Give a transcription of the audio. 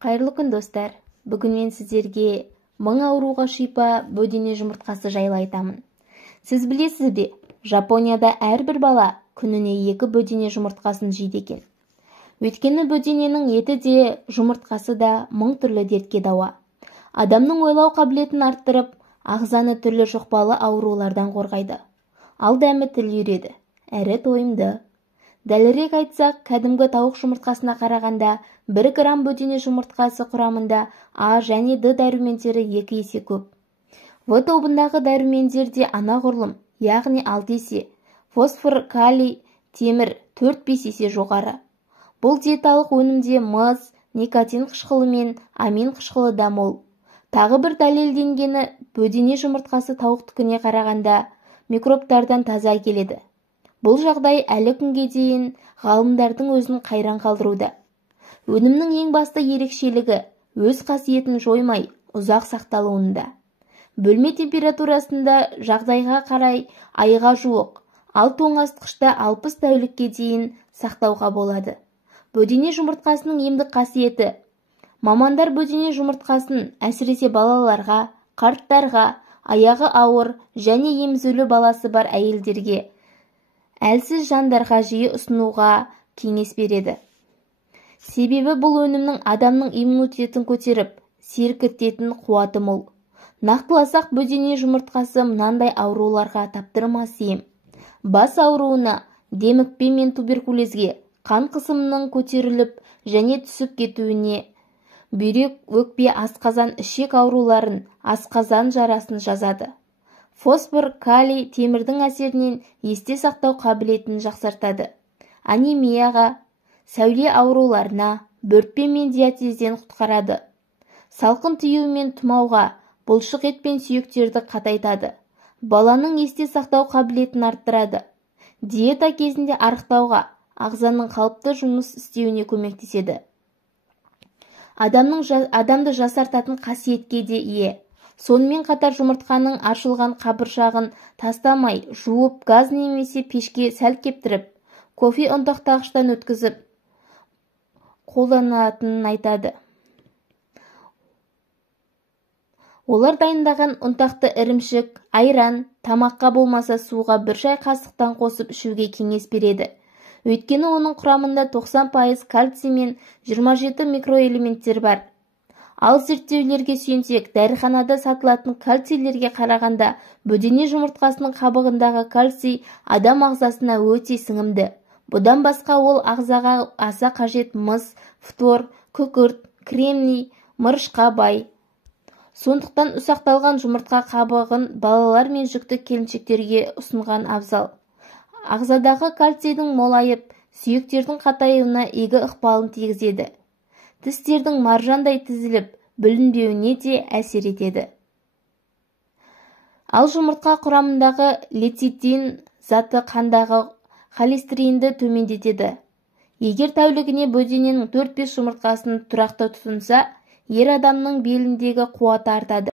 Қайырлы күн достар. Бүгін мен сіздерге 1000 ауруға шипа бөдене жұмыртқасы жайлы айтамын. Сіз білесіз бе, Жапонияда әрбір бала күніне 2 бөдене жұмыртқасын жейді екен. Өйткені бөдененің еті де, жұмыртқасы да 1000 түрлі дертке дауа. Адамның ойлау қабілетін арттырып, ағзаны түрлі жұқпалы аурулардан қорғайды. Ал дәмі тіл үйреді, әрі тойымды. Дәлірек айтсақ, кәдімгі тауық жұмыртқасына қарағанда 1 грамм бөдене жұмыртқасы құрамында А және Д дәрумендері 2 есе көп. В тобындағы дәрумендерде анағұрлым, яғни 6 есе, фосфор, калий, темір 4-5 есе жоғары. Бұл диеталық өнімде мыс, никотин қышқылы мен амин қышқылы да мол. Тағы бір дәлелденгені, бөдене жұмыртқасы тауықтікіне қарағанда микробтардан таза келеді. Бұл жағдай әлі күнге дейін ғалымдардың өзін қайран қалдыруда. Өнімнің ең басты ерекшелігі өз қасиетін жоймай, ұзақ сақталуында. Бөлме температурасында жағдайға қарай айға жуық, ал тоңазытқышта 60 тәулікке дейін сақтауға болады. Бөдене жұмыртқасының емдік қасиеті. Мамандар бөдене жұмыртқасын әсіресе балаларға, қарттарға, аяғы ауыр және емізулі баласы бар әйелдерге, әлсіз жандарға жиі ұсынуға кеңес береді. Себебі бұл өнімнің адамның иммунитетін көтеріп, сергітетін қуаты мол. Нақтыласақ, бөдене жұмыртқасы мынандай ауруларға таптырмас ем. Бас ауруына, демікпе мен туберкулезге, қан қысымының көтеріліп және түсіп кетуіне, бүйрек, өкпе, асқазан, ішек ауруларын, асқазан жарасын жазады. Фосфор, калий, темірдің әсерінен есте сақтау қабілетін жақсартады. Анемияға, сәуле ауруларына, бөртпе мен диатезден құтқарады. Салқын тию мен тұмауға, бұлшық ет пен сүйектерді қатайтады. Баланың есте сақтау қабілетін арттырады. Диета кезінде арықтауға, ағзаның қалыпты жұмыс істеуіне көмектеседі. Адамды жасартатын қасиетке де ие. Сонымен қатар жұмыртқаның ашылған қабыршағын тастамай, жуып, газ немесе пешке сәл кептіріп, кофе ұнтақтағыштан өткізіп қолданатынын айтады. Олар дайындаған ұнтақты ірімшік, айран, тамаққа болмаса суға 1 шай қасықтан қосып ішуге кеңес береді. Өйткені оның құрамында 90% кальций мен 27 микроэлементтер бар. Ал зерттеулерге сүйенсек, дәріханада сатылатын кальцийлерге қарағанда бөдене жұмыртқасының қабығындағы кальций адам ағзасына өте сіңімді. Бұдан басқа ол ағзаға аса қажет мыс, фтор, күкірт, кремний, мырышқа бай. Сондықтан ұсақталған жұмыртқа қабығын балалар мен жүкті келіншектерге ұсынған абзал. Ағзадағы кальцийдің молайып, сүйектердің қатаюына игі ықпалын тигізеді. Тістердің маржандай тізіліп, бүлінбеуіне де әсер етеді. Ал жұмыртқа құрамындағы лецитин заты қандағы холестеринді төмендетеді. Егер тәулігіне бөдененің 4-5 жұмыртқасын тұрақты тұтынса, ер адамның беліндегі қуаты артады.